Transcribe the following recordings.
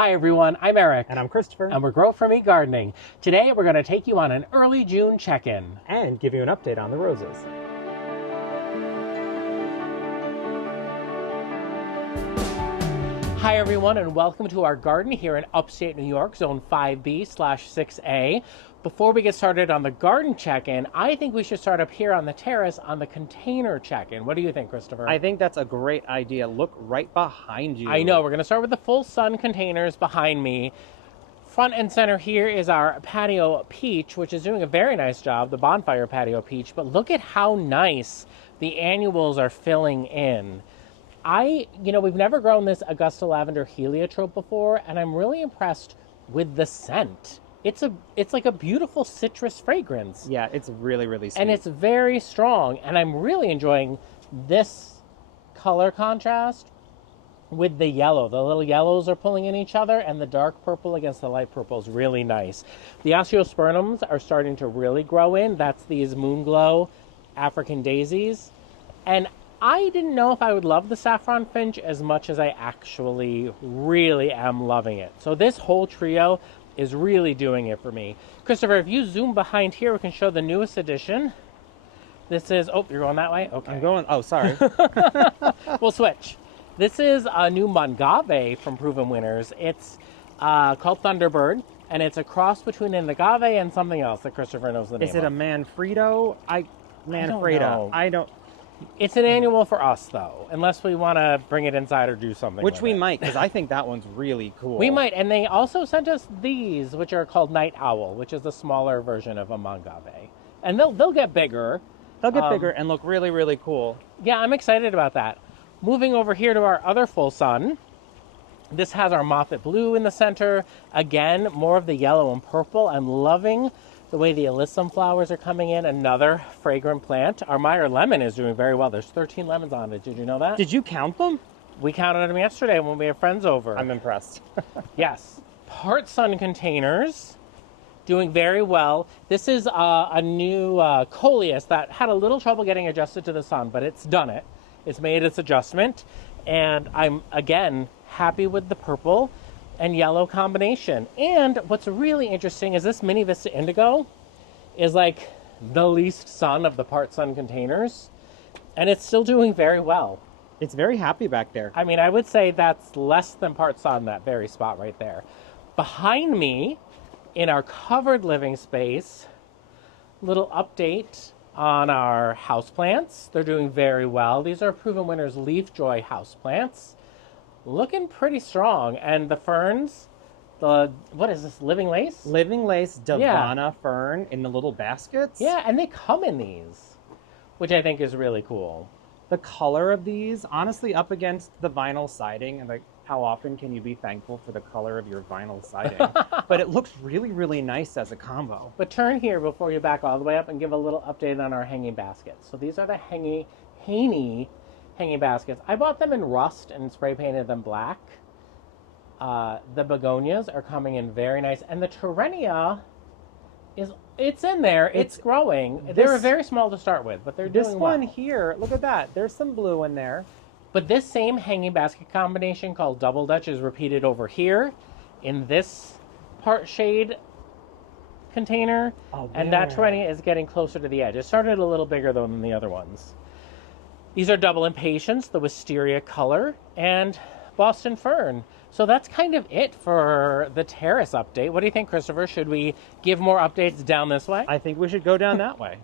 Hi everyone, I'm Eric. And I'm Christopher. And we're Grow For Me Gardening. Today we're going to take you on an early June check-in. And give you an update on the roses. Hi everyone, and welcome to our garden here in upstate New York, Zone 5B/6A. Before we get started on the garden check-in, I think we should start up here on the terrace on the container check-in. What do you think, Christopher? I think that's a great idea. Look right behind you. I know, we're going to start with the full sun containers behind me. Front and center here is our patio peach, which is doing a very nice job, the bonfire patio peach. But look at how nice the annuals are filling in. We've never grown this Augusta lavender heliotrope before, and I'm really impressed with the scent. It's like a beautiful citrus fragrance. Yeah, it's really, really sweet. And it's very strong, and I'm really enjoying this color contrast with the yellow. The little yellows are pulling in each other, and the dark purple against the light purple is really nice. The osteospermums are starting to really grow in. That's these Moonglow African daisies. And I didn't know if I would love the saffron finch as much as I actually really am loving it. So this whole trio is really doing it for me. Christopher, if you zoom behind here, we can show the newest addition. This is, oh, you're going that way? Okay. I'm going, oh, sorry. We'll switch. This is a new Mongave from Proven Winners. It's called Thunderbird, and it's a cross between an agave and something else that Christopher knows the name of. Is it a Manfredo? Manfreda. I don't know. It's an annual for us, though, unless we want to bring it inside or do something Which with we it. might, because I think that one's really cool. We might, and they also sent us these, which are called Night Owl, which is the smaller version of a Mongave. And they'll get bigger. They'll get bigger and look really, really cool. Yeah, I'm excited about that. Moving over here to our other full sun. This has our Moffat Blue in the center. Again, more of the yellow and purple. I'm loving the way the alyssum flowers are coming in. Another fragrant plant. Our Meyer lemon is doing very well. There's 13 lemons on it. Did you know that? Did you count them? We counted them yesterday when we had friends over. I'm impressed. Yes. Part sun containers. Doing very well. This is a new coleus that had a little trouble getting adjusted to the sun, but it's done it. It's made its adjustment. And I'm, again, happy with the purple and yellow combination. And what's really interesting is this Mini Vista Indigo is like the least sun of the part sun containers, and it's still doing very well. It's very happy back there. I mean, I would say that's less than part sun, that very spot right there. Behind me, in our covered living space, little update on our houseplants. They're doing very well. These are Proven Winners Leaf Joy houseplants. Looking pretty strong. And the ferns, what is this, Living Lace? Living Lace Davana fern in the little baskets. Yeah, and they come in these, which I think is really cool. The color of these, honestly, up against the vinyl siding, and like, how often can you be thankful for the color of your vinyl siding? But it looks really, really nice as a combo. But turn here before you back all the way up and give a little update on our hanging baskets. So these are the Haney hanging baskets. I bought them in rust and spray painted them black. The begonias are coming in very nice. And the Terenia it's in there. It's growing. They were very small to start with, but they're doing well. This one here, look at that. There's some blue in there. But this same hanging basket combination called Double Dutch is repeated over here in this part shade container. And that Terenia is getting closer to the edge. It started a little bigger though than the other ones. These are Double Impatience, the wisteria color, and Boston Fern. So that's kind of it for the terrace update. What do you think, Christopher? Should we give more updates down this way? I think we should go down that way.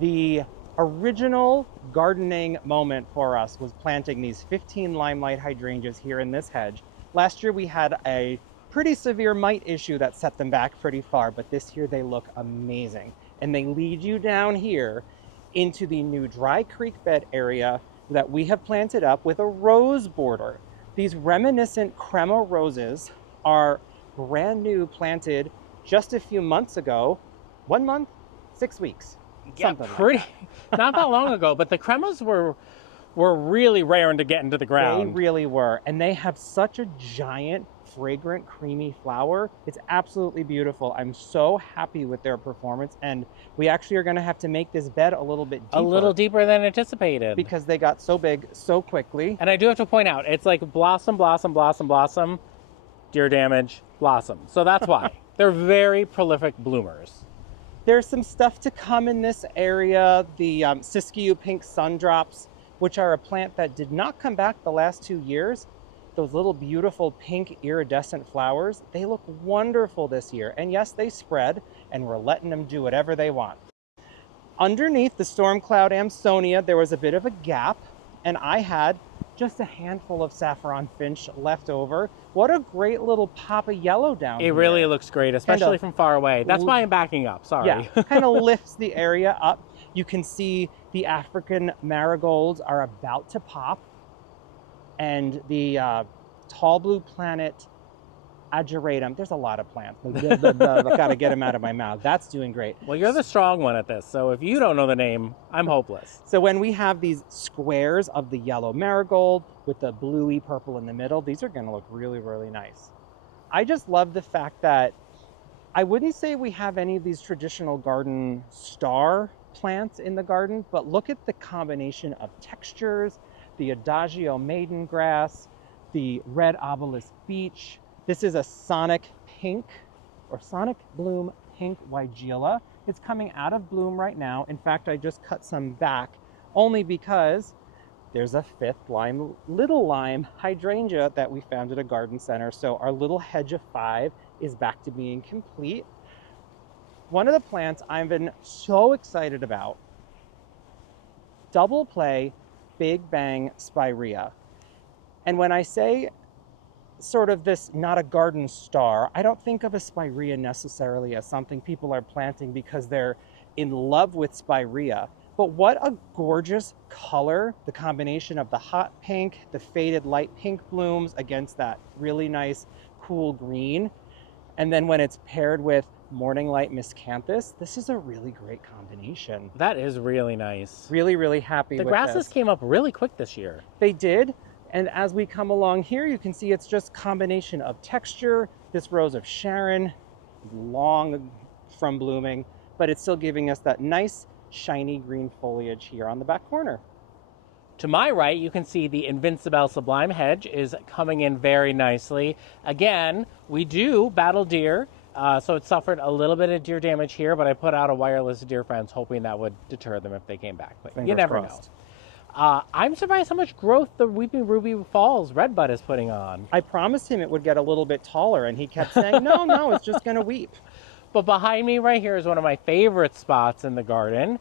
The original gardening moment for us was planting these 15 Limelight hydrangeas here in this hedge. Last year we had a pretty severe mite issue that set them back pretty far, but this year they look amazing. And they lead you down here into the new dry creek bed area that we have planted up with a rose border. These reminiscent crema roses are brand new, planted just a few months ago. 1 month, 6 weeks. Yeah, pretty, not that long ago, but the cremas were really raring to get into the ground. They really were, and they have such a giant, fragrant, creamy flower. It's absolutely beautiful. I'm so happy with their performance, and we actually are going to have to make this bed a little bit deeper. A little deeper than anticipated. Because they got so big so quickly. And I do have to point out, it's like blossom, blossom, blossom, blossom. deer damage, blossom. So that's why. They're very prolific bloomers. There's some stuff to come in this area. The Siskiyou pink sundrops, which are a plant that did not come back the last 2 years. Those little beautiful pink iridescent flowers, they look wonderful this year. And yes, they spread, and we're letting them do whatever they want. Underneath the storm cloud Amsonia, there was a bit of a gap, and I had just a handful of saffron finch left over. What a great little pop of yellow down here. It really looks great, especially from far away. That's why I'm backing up, sorry. Yeah, kind of lifts the area up. You can see the African marigolds are about to pop, and the tall blue planet ageratum. There's a lot of plants. I've got to get them out of my mouth. That's doing great. Well, you're the strong one at this, so if you don't know the name, I'm hopeless. So when we have these squares of the yellow marigold with the bluey purple in the middle, these are going to look really, really nice. I just love the fact that I wouldn't say we have any of these traditional garden star plants in the garden, but look at the combination of textures, the Adagio maiden grass, the red obelisk beech. This is a sonic pink or sonic bloom pink weigela. It's coming out of bloom right now. In fact, I just cut some back only because there's a little lime hydrangea that we found at a garden center. So our little hedge of 5 is back to being complete. One of the plants I've been so excited about, double play Big Bang Spirea. And when I say sort of this not a garden star, I don't think of a spirea necessarily as something people are planting because they're in love with spirea. But what a gorgeous color, the combination of the hot pink, the faded light pink blooms against that really nice cool green. And then when it's paired with morning light miscanthus, this is a really great combination. That is really nice. Really, really happy with this. The grasses came up really quick this year. They did. And as we come along here, you can see it's just combination of texture. This rose of Sharon, long from blooming, but it's still giving us that nice shiny green foliage here on the back corner. To my right, you can see the Invincibelle Sublime Hedge is coming in very nicely. Again, we do battle deer, so it suffered a little bit of deer damage here, but I put out a wireless deer fence hoping that would deter them if they came back. But Fingers you never crossed. know. I'm surprised how much growth the Weeping Ruby Falls Redbud is putting on. I promised him it would get a little bit taller, and he kept saying, no, it's just going to weep. But behind me right here is one of my favorite spots in the garden.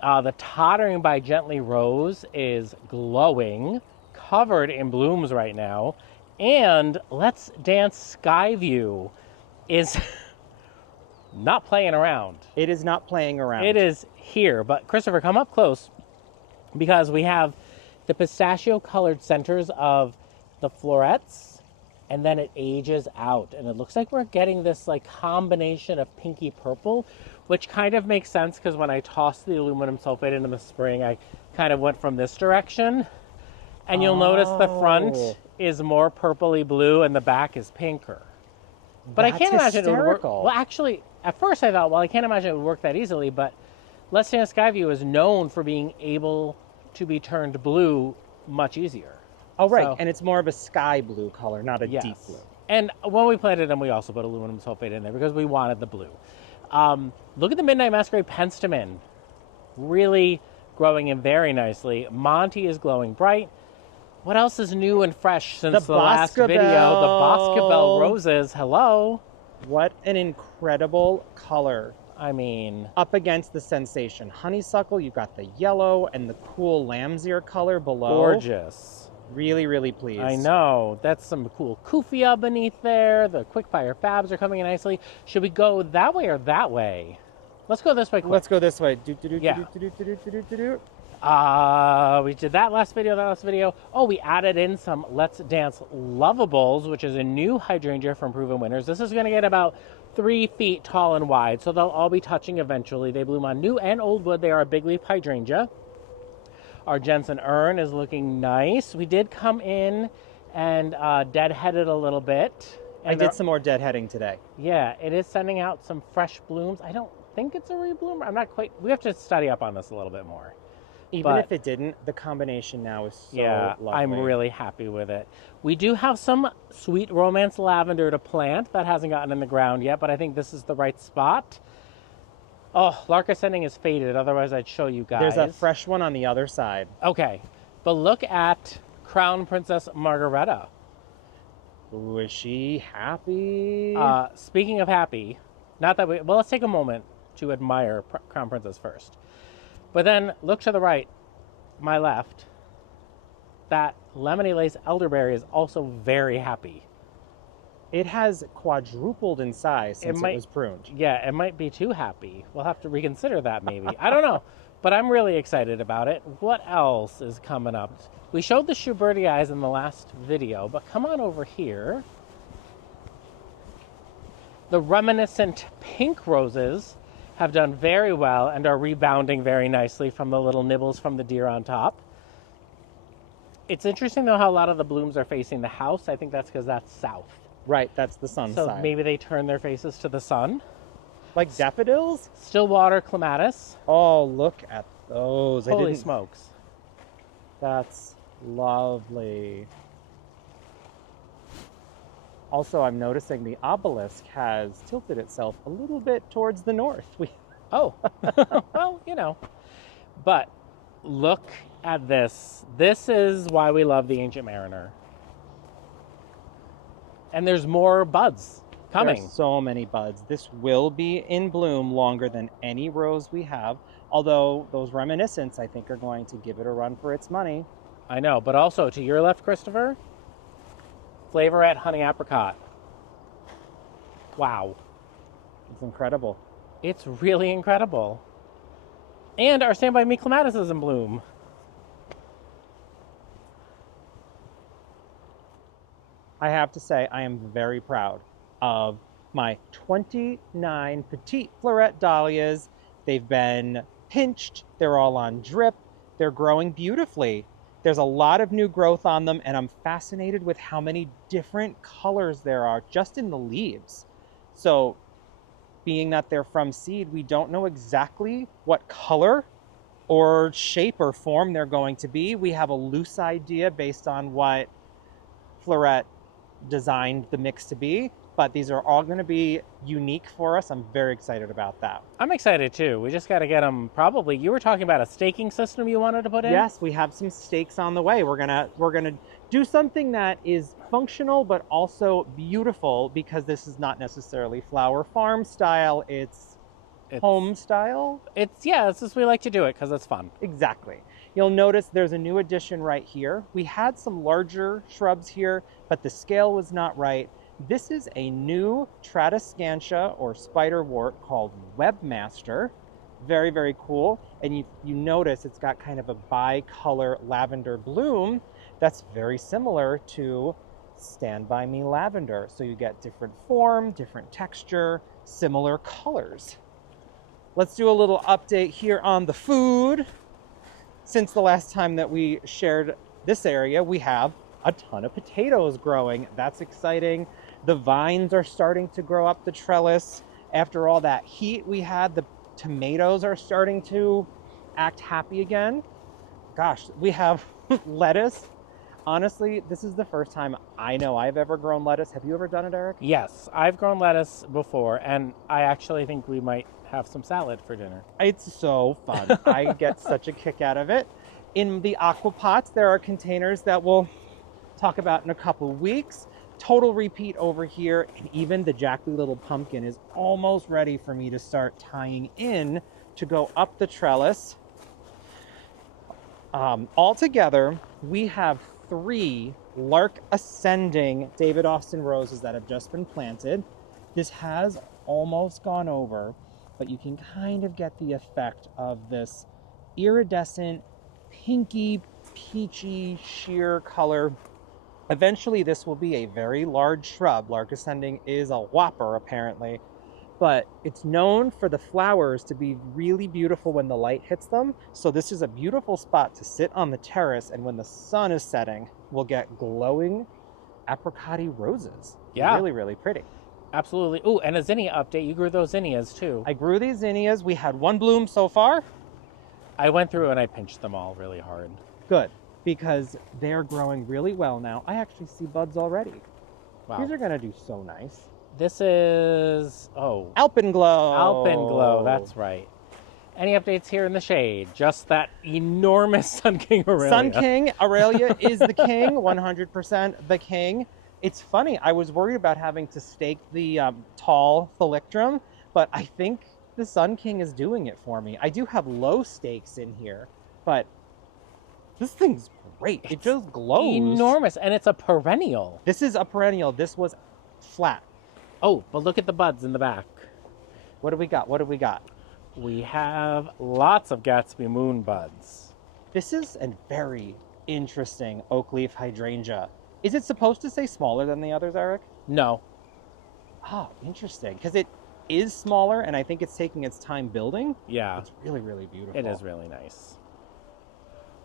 The Tottering by Gently Rose is glowing, covered in blooms right now. And Let's Dance Skyview is not playing around. It is not playing around. It is here. But Christopher, come up close, because we have the pistachio-colored centers of the florets, and then it ages out. And it looks like we're getting this like combination of pinky purple, which kind of makes sense because when I tossed the aluminum sulfate in the spring, I kind of went from this direction. And you'll notice the front is more purpley blue and the back is pinker. But I can't imagine it would work. Well, actually, at first I thought, well, I can't imagine it would work that easily, but Let's Dance Skyview is known for being able to be turned blue much easier. Oh, right. So, and it's more of a sky blue color, not a deep blue. And when we planted them, we also put aluminum sulfate in there because we wanted the blue. Look at the Midnight Masquerade Penstemon. Really growing in very nicely. Monty is glowing bright. What else is new and fresh since the last video? The Boscobel roses. Hello. What an incredible color. I mean, up against the Sensation honeysuckle, you've got the yellow and the cool lamb's ear color below. Gorgeous. Really, really pleased. I know. That's some cool kufia beneath there. The Quickfire Fabs are coming in nicely. Should we go that way or that way? Let's go this way quick. Let's go this way. We did that last video. Oh, we added in some Let's Dance Lovables, which is a new hydrangea from Proven Winners. This is going to get about 3 feet tall and wide, so they'll all be touching eventually. They bloom on new and old wood. They are a big leaf hydrangea. Our Jensen Urn is looking nice. We did come in and deadheaded a little bit. I did some more deadheading today. Yeah, it is sending out some fresh blooms. I don't think it's a rebloomer. I'm not quite, we have to study up on this a little bit more. Even But if it didn't, the combination now is so yeah, lovely. I'm really happy with it. We do have some sweet romance lavender to plant that hasn't gotten in the ground yet, but I think this is the right spot. Oh, Lark Ascending is faded, otherwise I'd show you guys. There's a fresh one on the other side. Okay, but look at Crown Princess Margareta. Ooh, is she happy? Speaking of happy, not that well, let's take a moment to admire Crown Princess first. But then look to the right, my left. That lemony lace elderberry is also very happy. It has quadrupled in size since it was pruned. Yeah, it might be too happy. We'll have to reconsider that maybe. I don't know. But I'm really excited about it. What else is coming up? We showed the Schubertii in the last video, but come on over here. The reminiscent pink roses have done very well and are rebounding very nicely from the little nibbles from the deer on top. It's interesting, though, how a lot of the blooms are facing the house. I think that's because that's south. Right, that's the sun side. So maybe they turn their faces to the sun. Like daffodils? Stillwater clematis. Oh, look at those. Holy smokes. That's lovely. Also, I'm noticing the obelisk has tilted itself a little bit towards the north. Oh, well, you know. But look at this. This is why we love the Ancient Mariner. And there's more buds coming. There's so many buds. This will be in bloom longer than any rose we have. Although those reminiscents, I think, are going to give it a run for its money. I know, but also to your left, Christopher, Flavorette Honey Apricot. Wow. It's incredible. It's really incredible. And our Stand By Me clematis is in bloom. I have to say, I am very proud of my 29 petite floret dahlias. They've been pinched. They're all on drip. They're growing beautifully. There's a lot of new growth on them, and I'm fascinated with how many different colors there are just in the leaves. So, being that they're from seed, we don't know exactly what color or shape or form they're going to be. We have a loose idea based on what Floret designed the mix to be, but these are all going to be unique for us. I'm very excited about that. I'm excited too. We just got to get them probably. You were talking about a staking system you wanted to put in? Yes, we have some stakes on the way. We're going to do something that is functional but also beautiful, because this is not necessarily flower farm style. It's home style. It's just we like to do it because it's fun. Exactly. You'll notice there's a new addition right here. We had some larger shrubs here, but the scale was not right. This is a new Tradescantia or spiderwort called Webmaster. Very, very cool. And you notice it's got kind of a bicolor lavender bloom that's very similar to Stand By Me lavender. So you get different form, different texture, similar colors. Let's do a little update here on the food. Since the last time that we shared this area, we have a ton of potatoes growing. That's exciting. The vines are starting to grow up the trellis. After all that heat we had, the tomatoes are starting to act happy again. Gosh, we have lettuce. Honestly, this is the first time I know I've ever grown lettuce. Have you ever done it, Eric? Yes, I've grown lettuce before, and I actually think we might have some salad for dinner. It's so fun. I get such a kick out of it. In the aqua pots, there are containers that we'll talk about in a couple weeks. Total repeat over here, and even the Jackly Little Pumpkin is almost ready for me to start tying in to go up the trellis. Altogether, we have 3 Lark Ascending David Austin roses that have just been planted. This has almost gone over, but you can kind of get the effect of this iridescent, pinky, peachy, sheer color. Eventually, this will be a very large shrub. Lark Ascending is a whopper, apparently. But it's known for the flowers to be really beautiful when the light hits them. So this is a beautiful spot to sit on the terrace, and when the sun is setting, we'll get glowing apricot-y roses. Yeah. Really, really pretty. Absolutely. Ooh, and a zinnia update. You grew those zinnias too. I grew these zinnias. We had 1 bloom so far. I went through and I pinched them all really hard. Good, because they're growing really well now. I actually see buds already. Wow. These are gonna do so nice. This is, Alpenglow. Alpenglow, that's right. Any updates here in the shade? Just that enormous Sun King Aurelia. Sun King Aurelia is the king, 100% the king. It's funny, I was worried about having to stake the tall Thalictrum, but I think the Sun King is doing it for me. I do have low stakes in here, but this thing's great. It just glows. Enormous, and it's a perennial. This is a perennial. This was flat. Oh, but look at the buds in the back. What do we got? What do we got? We have lots of Gatsby Moon buds. This is a very interesting oak leaf hydrangea. Is it supposed to say smaller than the others, Eric? No. Oh, interesting. Because it is smaller, and I think it's taking its time building. Yeah. It's really, really beautiful. It is really nice.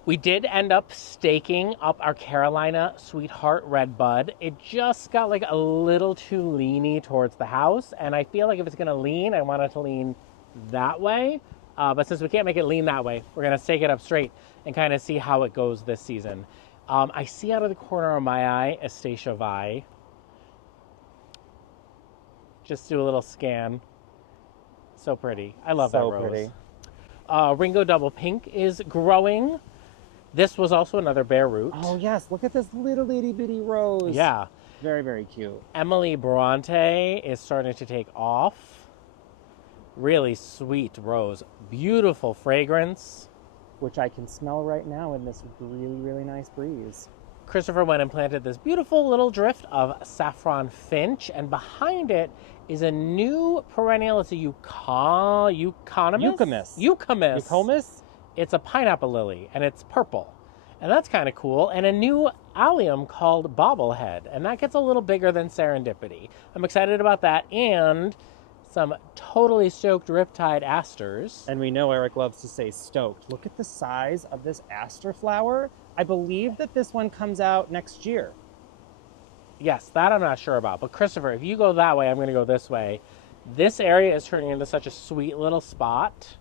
We did end up staking up our Carolina Sweetheart Red Bud. It just got like a little too leany towards the house, and I feel like if it's going to lean, I want it to lean that way. But since we can't make it lean that way, we're going to stake it up straight and kind of see how it goes this season. I see out of the corner of my eye Astacia Vi. Just do a little scan. So pretty. I love that rose. Pretty. Ringo Double Pink is growing. This was also another bare root. Oh, yes. Look at this little itty bitty rose. Yeah. Very, very cute. Emily Bronte is starting to take off. Really sweet rose. Beautiful fragrance. Which I can smell right now in this really, really nice breeze. Christopher went and planted this beautiful little drift of saffron finch, and behind it is a new perennial. It's a Eucomis. It's a pineapple lily, and it's purple. And that's kind of cool. And a new allium called Bobblehead, and that gets a little bigger than Serendipity. I'm excited about that, and some totally stoked Riptide asters. And we know Eric loves to say stoked. Look at the size of this aster flower. I believe that this one comes out next year. Yes, that I'm not sure about. But Christopher, if you go that way, I'm going to go this way. This area is turning into such a sweet little spot.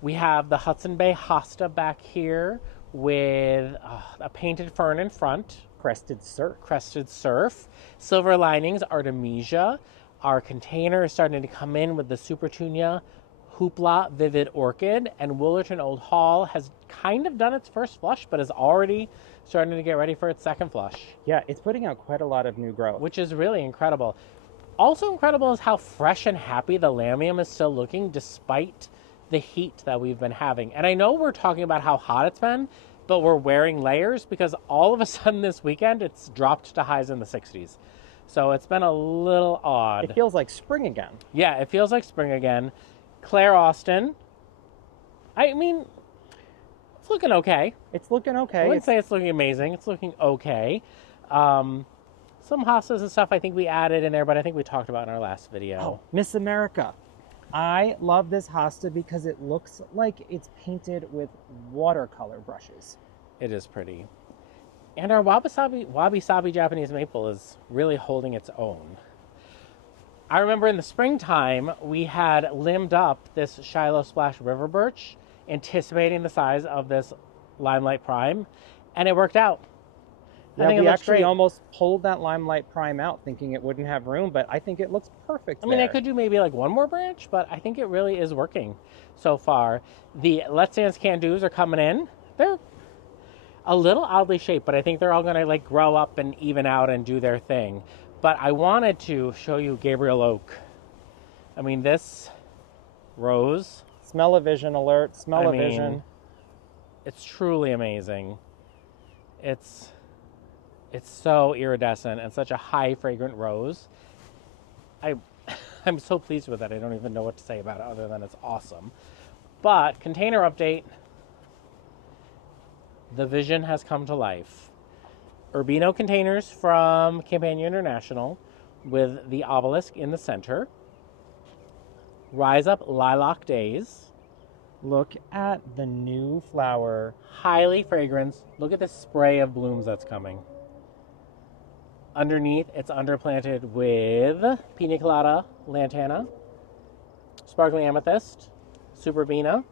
We have the Hudson Bay Hosta back here with a painted fern in front. Crested Surf. Silver Linings, Artemisia. Our container is starting to come in with the Supertunia Hoopla Vivid Orchid. And Woolerton Old Hall has kind of done its first flush, but is already starting to get ready for its second flush. Yeah, it's putting out quite a lot of new growth. Which is really incredible. Also incredible is how fresh and happy the Lamium is still looking despite the heat that we've been having. And I know we're talking about how hot it's been, but we're wearing layers because all of a sudden this weekend it's dropped to highs in the 60s. So it's been a little odd. It feels like spring again. Yeah, it feels like spring again. Claire Austin. I mean, it's looking okay. It's looking okay. I wouldn't say it's looking amazing. It's looking okay. Some hostas and stuff I think we added in there, but I think we talked about in our last video. Oh, Miss America. I love this hosta because it looks like it's painted with watercolor brushes. It is pretty. And our Wabi Sabi Japanese maple is really holding its own. I remember in the springtime, we had limbed up this Shiloh Splash River Birch, anticipating the size of this Limelight Prime, and it worked out. Yeah, I think we it looks actually great. almost pulled that Limelight Prime out thinking it wouldn't have room, but I think it looks perfect I mean, there. I could do maybe like one more branch, but I think it really is working so far. The Let's Dance Can-Dos are coming in. They're a little oddly shaped, but I think they're all going to like grow up and even out and do their thing. But I wanted to show you Gabriel Oak. I mean, this rose. Smell-o-vision alert, smell-o-vision. It's truly amazing. It's so iridescent and such a high fragrant rose. I'm so pleased with it. I don't even know what to say about it other than it's awesome. But container update. The vision has come to life. Urbino containers from Campania International with the obelisk in the center. Rise Up Lilac Days. Look at the new flower. Highly fragrant. Look at the spray of blooms that's coming. Underneath, it's underplanted with Pina Colada Lantana, Sparkling Amethyst, Superbena,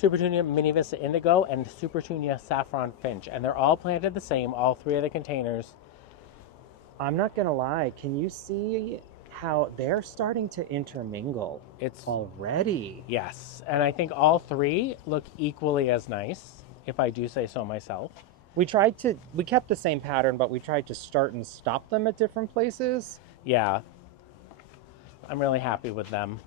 Supertunia Mini Vista Indigo, and Supertunia Saffron Finch. And they're all planted the same, all 3 of the containers. I'm not going to lie. Can you see how they're starting to intermingle? It's already. Yes. And I think all 3 look equally as nice, if I do say so myself. We kept the same pattern, but we tried to start and stop them at different places. Yeah. I'm really happy with them.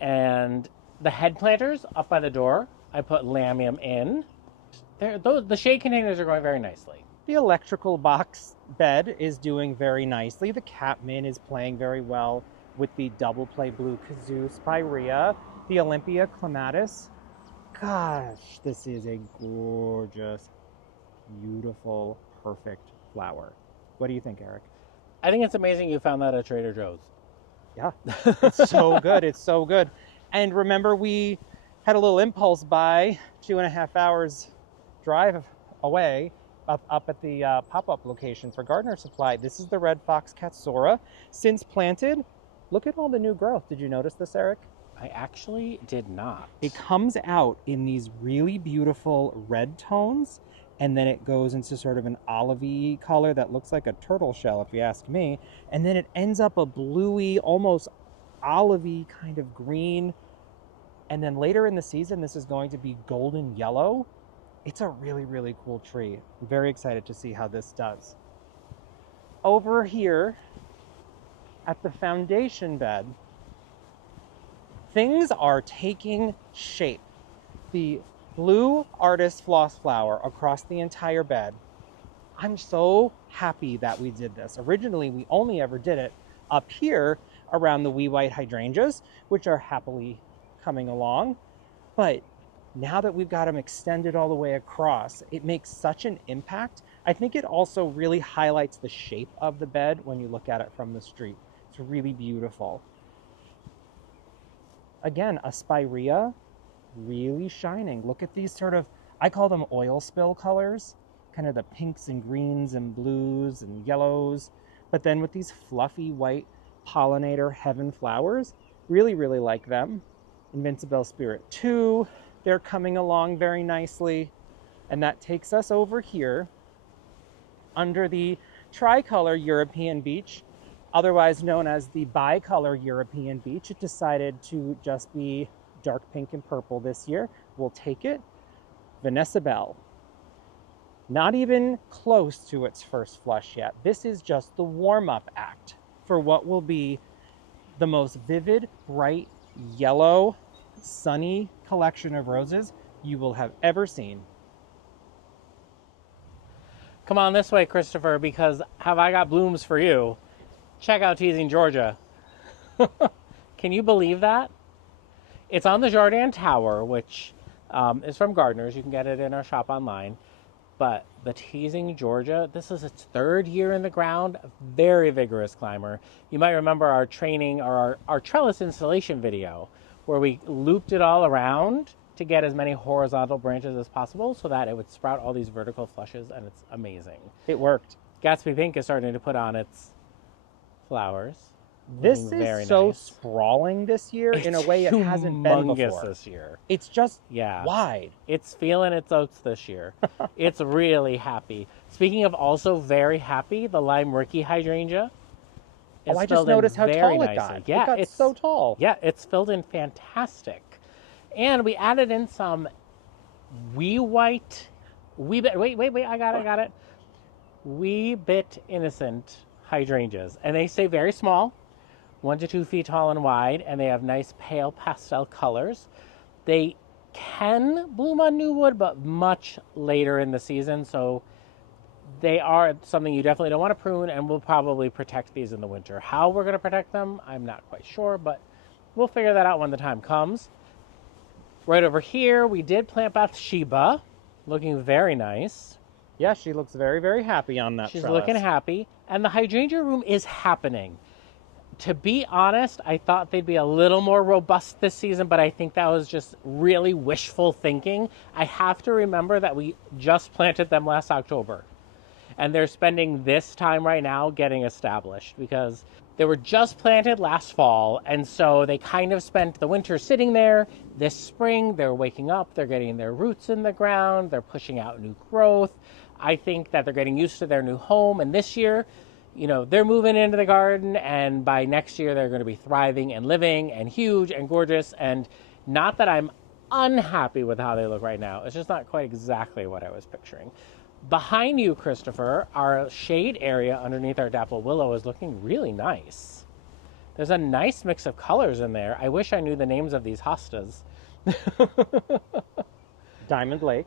And the head planters up by the door, I put lamium in. The shade containers are going very nicely. The electrical box bed is doing very nicely. The Catmin is playing very well with the double play blue kazoo spirea. The Olympia clematis. Gosh, this is a gorgeous, beautiful, perfect flower. What do you think, Eric? I think it's amazing you found that at Trader Joe's. Yeah, it's so good. It's so good. And remember, we had a little impulse buy 2.5 hours drive away up at the pop-up location for Gardener Supply. This is the Red Fox Katsura. Since planted, look at all the new growth. Did you notice this, Eric? I actually did not. It comes out in these really beautiful red tones, and then it goes into sort of an olivey color that looks like a turtle shell, if you ask me. And then it ends up a bluey, almost olivey kind of green. And then later in the season, this is going to be golden yellow. It's a really, really cool tree. I'm very excited to see how this does. Over here at the foundation bed, things are taking shape. The blue artist floss flower across the entire bed. I'm so happy that we did this. Originally, we only ever did it up here around the wee white hydrangeas, which are happily coming along. But now that we've got them extended all the way across, it makes such an impact. I think it also really highlights the shape of the bed when you look at it from the street. It's really beautiful. Again, a spirea, really shining. Look at these sort of, I call them oil spill colors, kind of the pinks and greens and blues and yellows. But then with these fluffy white pollinator heaven flowers, really, really like them. Invincible Spirit 2, they're coming along very nicely. And that takes us over here under the tricolor European beech, otherwise known as the bicolor European beech. It decided to just be dark pink and purple this year. We'll take it. Vanessa Bell. Not even close to its first flush yet. This is just the warm-up act for what will be the most vivid, bright, yellow, sunny collection of roses you will have ever seen. Come on this way, Christopher, because have I got blooms for you. Check out Teasing Georgia. Can you believe that? It's on the Jardin Tower, which is from Gardeners. You can get it in our shop online. But the Teasing Georgia, this is its 3rd year in the ground. Very vigorous climber. You might remember our training or our trellis installation video where we looped it all around to get as many horizontal branches as possible so that it would sprout all these vertical flushes, and it's amazing. It worked. Gatsby Pink is starting to put on its flowers. This is very so nice. Sprawling this year in a way it hasn't been before. This year. It's just wide. It's feeling its oats this year. It's really happy. Speaking of also very happy, the Lime Ricky Hydrangea. Oh, I just noticed how tall it got. Yeah, it got so tall. Yeah, it's filled in fantastic. And we added in some wee bit, I got it. Wee bit innocent hydrangeas. And they stay very small, 1 to 2 feet tall and wide, and they have nice pale pastel colors. They can bloom on new wood, but much later in the season, so they are something you definitely don't want to prune, and we'll probably protect these in the winter. How we're going to protect them, I'm not quite sure, but we'll figure that out when the time comes. Right over here, we did plant Bathsheba, looking very nice. Yeah, she looks very, very happy on that She's trellis. looking happy, and the hydrangea room is happening. To be honest, I thought they'd be a little more robust this season, but I think that was just really wishful thinking. I have to remember that we just planted them last October. And they're spending this time right now getting established because they were just planted last fall. And so they kind of spent the winter sitting there. This spring, they're waking up. They're getting their roots in the ground. They're pushing out new growth. I think that they're getting used to their new home. And this year, you know, they're moving into the garden. And by next year, they're going to be thriving and living and huge and gorgeous. And not that I'm unhappy with how they look right now. It's just not quite exactly what I was picturing. Behind you, Christopher, our shade area underneath our dapple willow is looking really nice. There's a nice mix of colors in there. I wish I knew the names of these hostas. Diamond Lake.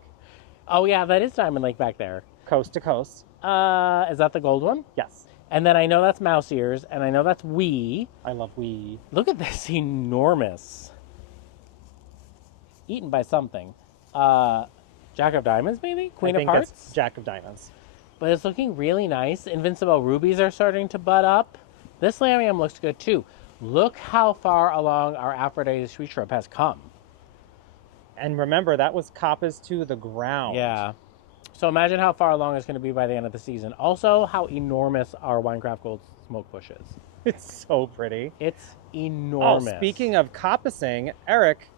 Oh yeah, that is Diamond Lake back there. Coast to coast. Is that the gold one? Yes. And then I know that's mouse ears, and I know that's wee. I love wee. Look at this, enormous. Eaten by something. Jack of Diamonds, maybe? Queen of Hearts? That's Jack of Diamonds. But it's looking really nice. Invincible rubies are starting to bud up. This lamium looks good too. Look how far along our Aphrodite sweet shrub has come. And remember, that was coppice to the ground. Yeah. So imagine how far along it's going to be by the end of the season. Also, how enormous our Winecraft Gold smoke bush is. It's so pretty. It's enormous. Oh, speaking of coppicing, Eric,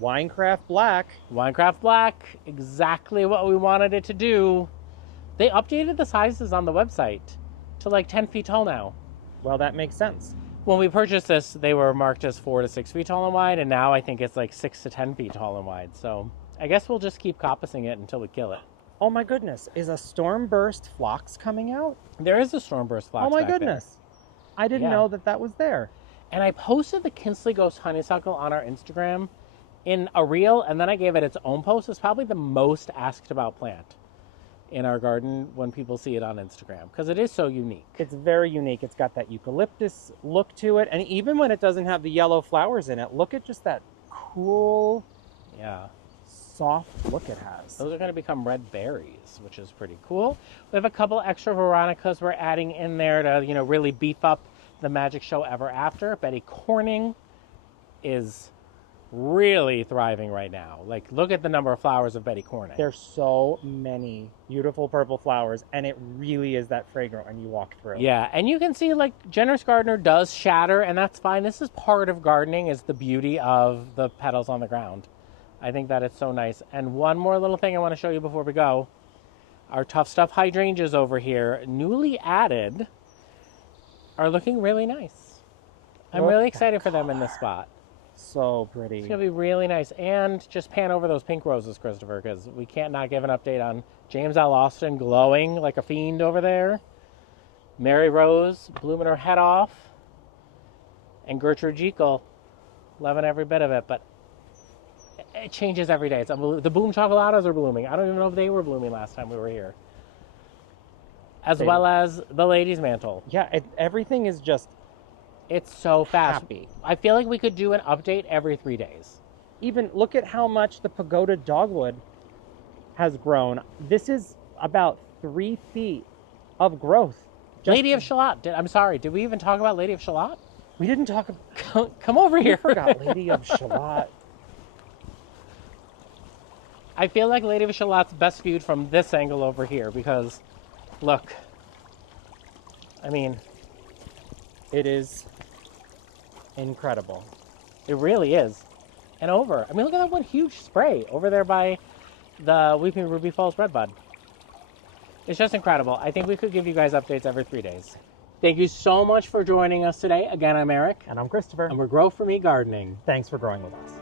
Winecraft Black. Winecraft Black, exactly what we wanted it to do. They updated the sizes on the website to like 10 feet tall now. Well, that makes sense. When we purchased this, they were marked as 4 to 6 feet tall and wide, and now I think it's like 6 to 10 feet tall and wide. So I guess we'll just keep coppicing it until we kill it. Oh my goodness, is a Stormburst Phlox coming out? There is a Stormburst Phlox. Oh my back goodness. there. I didn't know that was there. And I posted the Kinsley Ghost Honeysuckle on our Instagram in a reel, and then I gave it its own post. It's probably the most asked about plant in our garden when people see it on Instagram, because it is so unique. It's very unique. It's got that eucalyptus look to it, and even when it doesn't have the yellow flowers in it, look at just that cool, soft look it has. Those are going to become red berries, which is pretty cool. We have a couple extra Veronicas we're adding in there to, you know, really beef up the Magic Show Ever After. Betty Corning is really thriving right now. Like, look at the number of flowers of Betty Corning. There's so many beautiful purple flowers, and it really is that fragrant when you walk through. Yeah, and you can see, like, Generous Gardener does shatter, and that's fine. This is part of gardening, is the beauty of the petals on the ground. I think that it's so nice. And one more little thing I want to show you before we go. Our Tough Stuff hydrangeas over here, newly added, are looking really nice. I'm really excited for them in this spot. So pretty. It's going to be really nice. And just pan over those pink roses, Christopher, because we can't not give an update on James L. Austin glowing like a fiend over there. Mary Rose blooming her head off. And Gertrude Jekyll loving every bit of it. But it changes every day. It's unbelievable. The Boom Chocolatas are blooming. I don't even know if they were blooming last time we were here. As well as the Lady's Mantle. Yeah, everything is just... It's so fast. Happy. I feel like we could do an update every 3 days. Even look at how much the Pagoda Dogwood has grown. This is about 3 feet of growth. Lady of Shalott. I'm sorry. Did we even talk about Lady of Shalott? We didn't talk about... Come over here. I forgot Lady of Shalott. I feel like Lady of Shalott's best viewed from this angle over here because, look. I mean... It is incredible. It really is. And over. I mean, look at that one huge spray over there by the Weeping Ruby Falls Redbud. It's just incredible. I think we could give you guys updates every 3 days. Thank you so much for joining us today. Again, I'm Eric. And I'm Christopher. And we're Grow For Me Gardening. Thanks for growing with us.